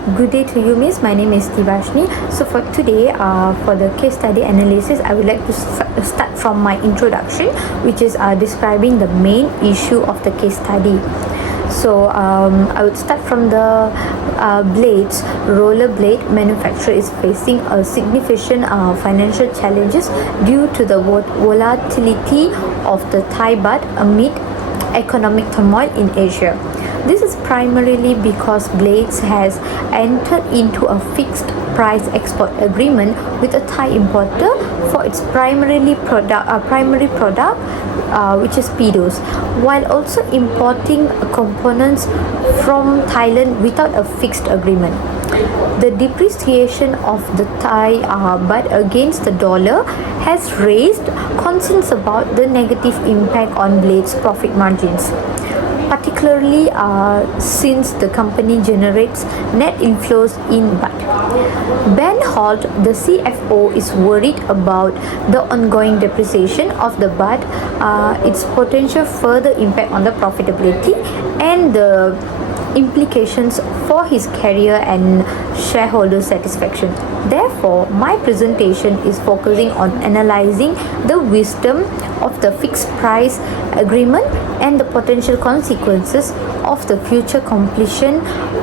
Good day to you, Miss. My name is Thivashini. So for today, for the case study analysis, I would like to start from my introduction, which is describing the main issue of the case study. So I would start from the blades. Roller blade manufacturer is facing a significant financial challenges due to the volatility of the Thai baht amid economic turmoil in Asia. This is primarily because Blades has entered into a fixed price export agreement with a Thai importer for its primary product, which is pedos, while also importing components from Thailand without a fixed agreement. The depreciation of the Thai baht against the dollar has raised concerns about the negative impact on Blades' profit margins, particularly since the company generates net inflows in baht. Ben Holt, the CFO, is worried about the ongoing depreciation of the baht, its potential further impact on the profitability, and the implications for his career and shareholder satisfaction. Therefore, my presentation is focusing on analyzing the wisdom of the fixed price agreement and the potential consequences of the future completion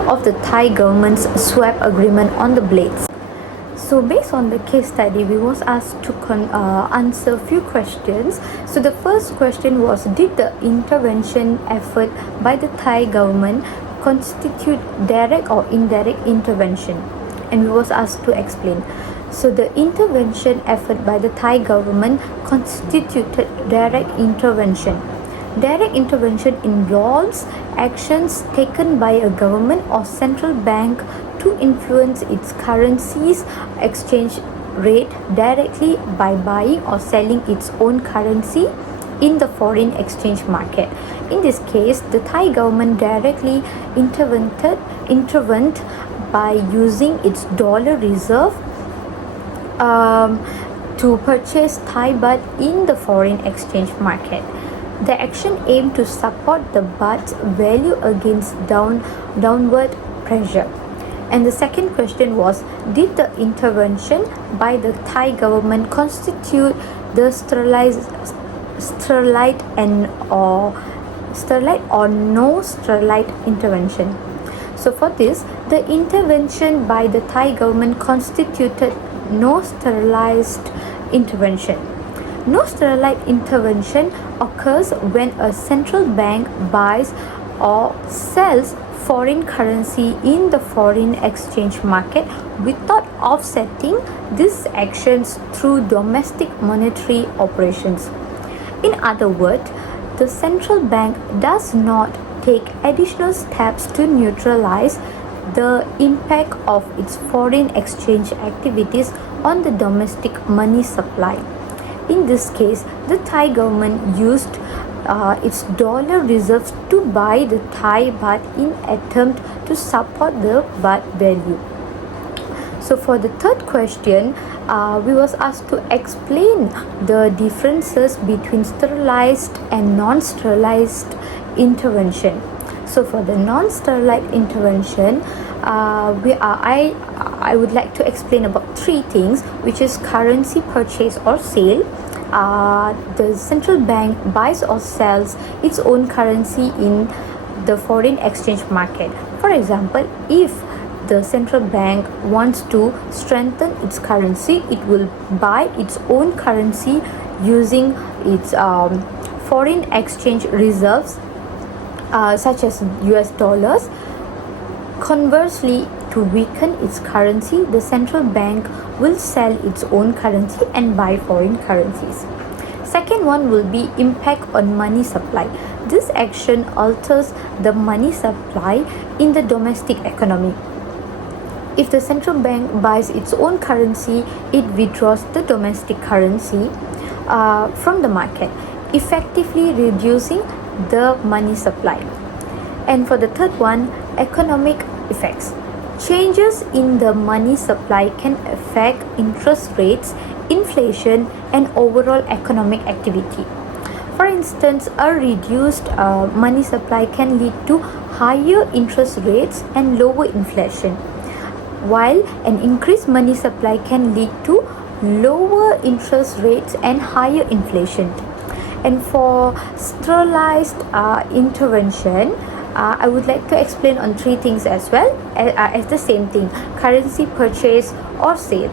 of the Thai government's swap agreement on the blades. So based on the case study, we was asked to answer a few questions. So the first question was, did the intervention effort by the Thai government constitute direct or indirect intervention? And we was asked to explain. So the intervention effort by the Thai government constituted direct intervention. Direct intervention involves actions taken by a government or central bank to influence its currency's exchange rate directly by buying or selling its own currency in the foreign exchange market. In this case, the Thai government directly intervened by using its dollar reserve to purchase Thai baht in the foreign exchange market. The action aimed to support the baht's value against downward pressure. And the second question was, did the intervention by the Thai government constitute the sterilite or no sterilite intervention? So for this, the intervention by the Thai government constituted no sterilized intervention. No sterilite intervention occurs when a central bank buys or sells foreign currency in the foreign exchange market without offsetting these actions through domestic monetary operations. In other words, the central bank does not take additional steps to neutralize the impact of its foreign exchange activities on the domestic money supply. In this case, the Thai government used its dollar reserves to buy the Thai baht in attempt to support the baht value. So for the third question, we was asked to explain the differences between sterilized and non-sterilized intervention. So for the non-sterilized intervention, I would like to explain about three things, which is currency purchase or sale. The central bank buys or sells its own currency in the foreign exchange market. For example, if the central bank wants to strengthen its currency, it will buy its own currency using its foreign exchange reserves, such as US dollars. Conversely, to weaken its currency, the central bank will sell its own currency and buy foreign currencies. Second one will be impact on money supply. This action alters the money supply in the domestic economy. If the central bank buys its own currency, it withdraws the domestic currency from the market, effectively reducing the money supply. And for the third one, economic effects. Changes in the money supply can affect interest rates, inflation, and overall economic activity. For instance, a reduced money supply can lead to higher interest rates and lower inflation. while an increased money supply can lead to lower interest rates and higher inflation. And for sterilized intervention, I would like to explain on three things as well as the same thing: currency purchase or sale.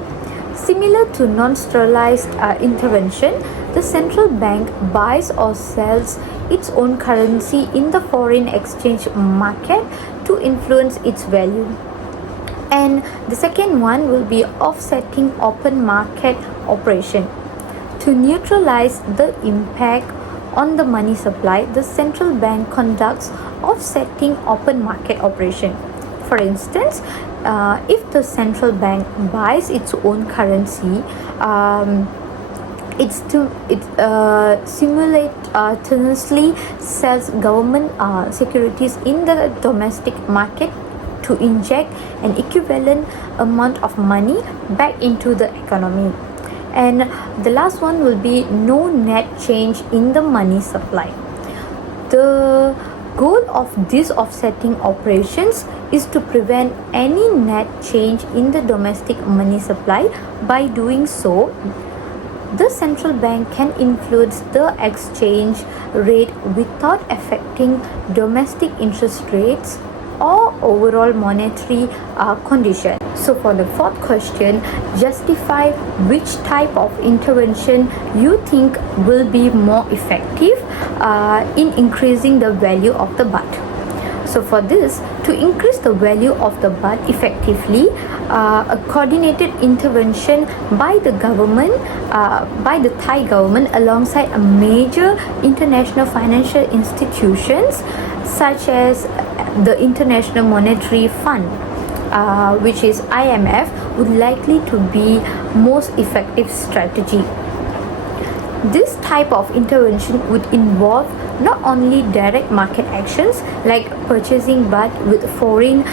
Similar to non-sterilized intervention, the central bank buys or sells its own currency in the foreign exchange market to influence its value. And the second one will be offsetting open market operation. To neutralize the impact on the money supply, the central bank conducts offsetting open market operation. For instance, if the central bank buys its own currency, it simultaneously sells government securities in the domestic market to inject an equivalent amount of money back into the economy. And the last one will be no net change in the money supply. The goal of these offsetting operations is to prevent any net change in the domestic money supply. By doing so, the central bank can influence the exchange rate without affecting domestic interest rates or overall monetary condition. So for the fourth question, justify which type of intervention you think will be more effective in increasing the value of the baht. So for this, to increase the value of the baht effectively, a coordinated intervention by the government, by the Thai government alongside a major international financial institutions such as the International Monetary Fund, which is IMF, would likely to be most effective strategy. This type of intervention would involve not only direct market actions like purchasing baht with foreign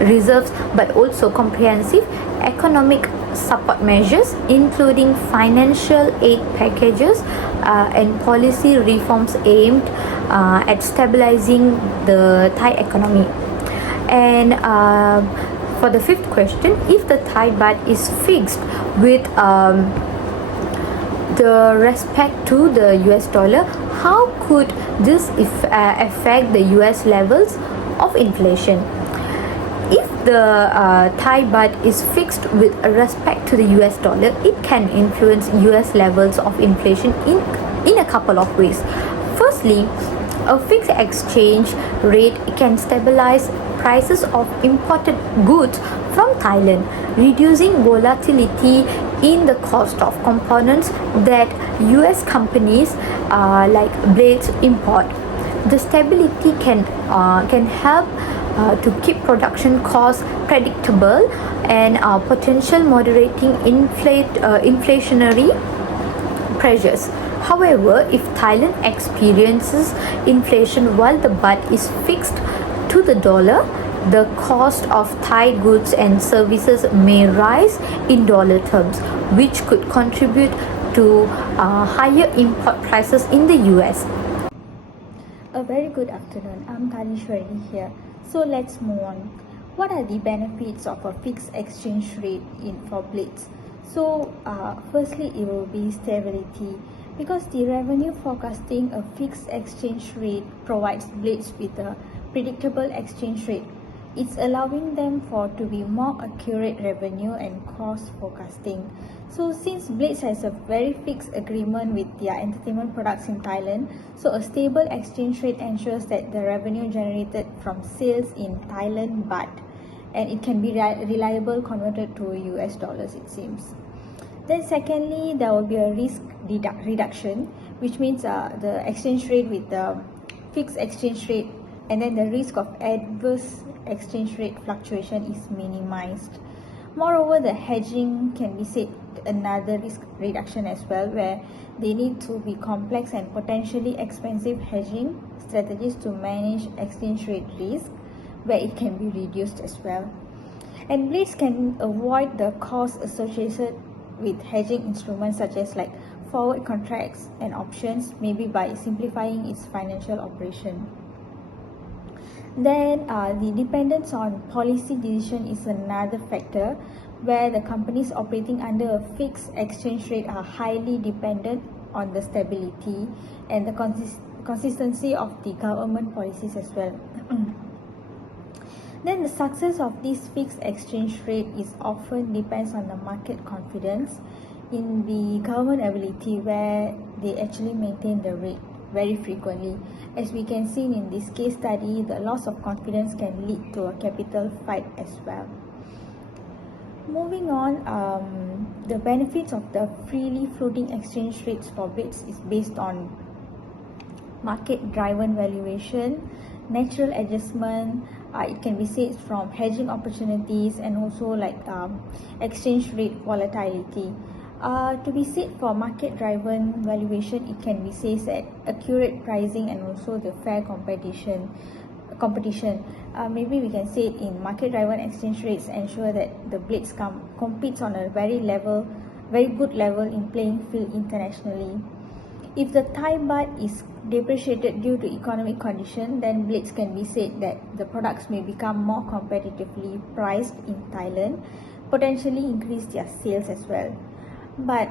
reserves, but also comprehensive economic support measures, including financial aid packages and policy reforms aimed at stabilizing the Thai economy. And for the fifth question, if the Thai baht is fixed with the respect to the US dollar, how could this affect the US levels of inflation? If the Thai baht is fixed with respect to the US dollar, it can influence US levels of inflation in a couple of ways. Firstly, a fixed exchange rate can stabilize prices of imported goods from Thailand, reducing volatility in the cost of components that US companies like blades import. The stability can help to keep production costs predictable and potential moderating inflationary pressures. However, if Thailand experiences inflation while the baht is fixed to the dollar, the cost of Thai goods and services may rise in dollar terms, which could contribute to higher import prices in the US. A very good afternoon. I'm Kaliesuwary here. So let's move on. What are the benefits of a fixed exchange rate for blades? So firstly, it will be stability, because the revenue forecasting a fixed exchange rate provides blades with a predictable exchange rate. It's allowing them to be more accurate revenue and cost forecasting. So since Blades has a very fixed agreement with their entertainment products in Thailand, so a stable exchange rate ensures that the revenue generated from sales in Thailand baht, and it can be reliable converted to US dollars, it seems. Then secondly, there will be a risk reduction, which means the exchange rate with the fixed exchange rate, and then the risk of adverse exchange rate fluctuation is minimized. Moreover, the hedging can be said another risk reduction as well, where they need to be complex and potentially expensive hedging strategies to manage exchange rate risk, where it can be reduced as well. And Blades can avoid the costs associated with hedging instruments such as like forward contracts and options, maybe by simplifying its financial operation. Then the dependence on policy decision is another factor, where the companies operating under a fixed exchange rate are highly dependent on the stability and the consistency of the government policies as well. Then the success of this fixed exchange rate is often depends on the market confidence in the government ability, where they actually maintain the rate very frequently. As we can see in this case study, the loss of confidence can lead to a capital fight as well. Moving on, the benefits of the freely floating exchange rates for blades is based on market-driven valuation, natural adjustment. It can be said from hedging opportunities and also like exchange rate volatility. To be said for market-driven valuation, it can be said that accurate pricing and also the fair competition. Maybe we can say it in market-driven exchange rates ensure that the blades competes on a very good level in playing field internationally. If the Thai baht is depreciated due to economic condition, then blades can be said that the products may become more competitively priced in Thailand, potentially increase their sales as well. But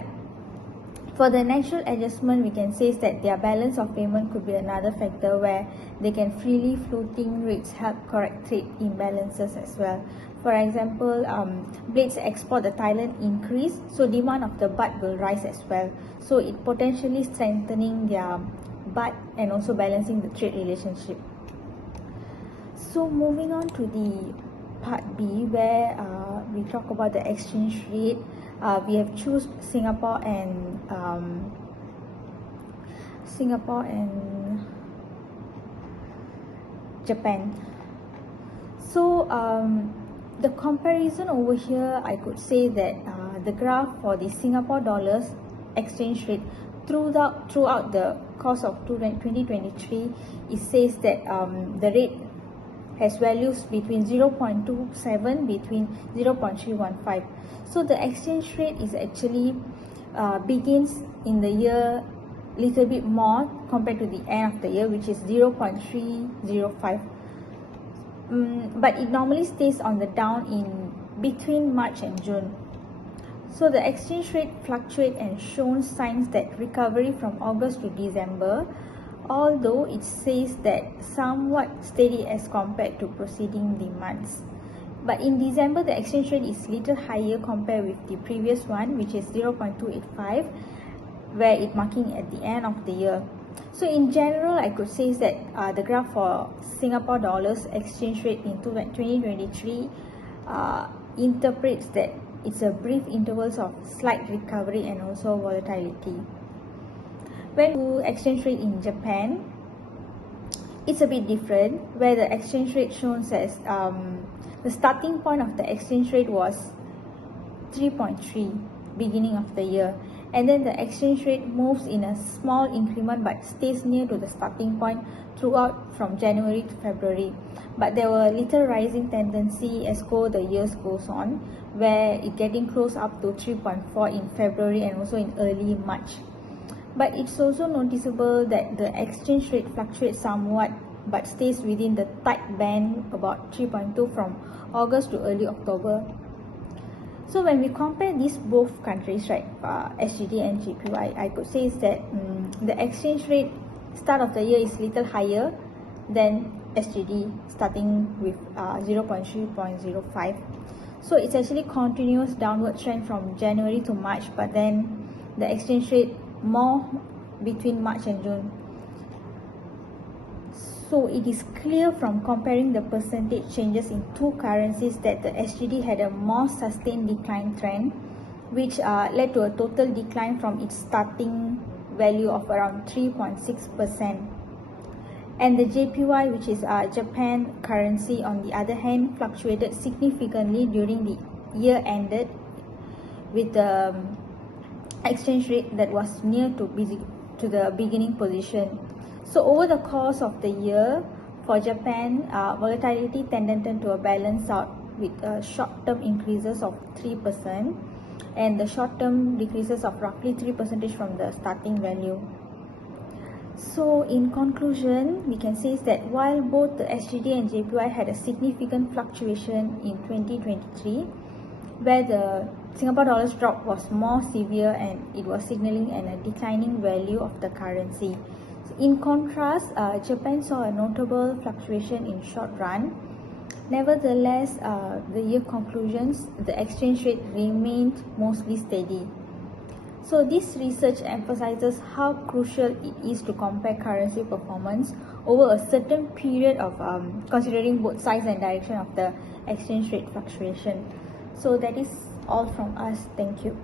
for the natural adjustment, we can say that their balance of payment could be another factor, where they can freely floating rates help correct trade imbalances as well. For example, blades export to Thailand increase, so demand of the baht will rise as well. So it potentially strengthening their baht and also balancing the trade relationship. So moving on to the part B, where we talk about the exchange rate. We have choose Singapore and Japan. So the comparison over here, I could say that the graph for the Singapore dollars exchange rate throughout the course of 2023, it says that the rate has values between 0.27 between 0.315. So the exchange rate is actually begins in the year little bit more compared to the end of the year, which is 0.305. But it normally stays on the down in between March and June. So the exchange rate fluctuate and shown signs that recovery from August to December, although it says that somewhat steady as compared to preceding the months. But in December, the exchange rate is little higher compared with the previous one, which is 0.285, where it marking at the end of the year. So in general, I could say that the graph for Singapore dollars exchange rate in 2023 interprets that it's a brief intervals of slight recovery and also volatility. When to exchange rate in Japan, it's a bit different, where the exchange rate shown as the starting point of the exchange rate was 3.3 beginning of the year, and then the exchange rate moves in a small increment but stays near to the starting point throughout from January to February. But there were little rising tendency as the years goes on, where it getting close up to 3.4 in February and also in early March. But it's also noticeable that the exchange rate fluctuates somewhat but stays within the tight band about 3.2 from August to early October. So when we compare these both countries, right, SGD and JPY, I could say is that the exchange rate start of the year is little higher than SGD, starting with 0.305. So it's actually continuous downward trend from January to March, but then the exchange rate more between March and June. So it is clear from comparing the percentage changes in two currencies that the SGD had a more sustained decline trend, which led to a total decline from its starting value of around 3.6%. And the JPY, which is Japan currency, on the other hand, fluctuated significantly during the year ended with the exchange rate that was near to the beginning position. So over the course of the year, for Japan, volatility tended to a balance out with short-term increases of 3% and the short-term decreases of roughly 3% from the starting value. So in conclusion, we can say that while both the SGD and JPY had a significant fluctuation in 2023, where the Singapore dollar's drop was more severe and it was signaling a declining value of the currency. So in contrast, Japan saw a notable fluctuation in short run. Nevertheless, the year conclusions, the exchange rate remained mostly steady. So this research emphasizes how crucial it is to compare currency performance over a certain period of considering both size and direction of the exchange rate fluctuation. So that is all from us. Thank you.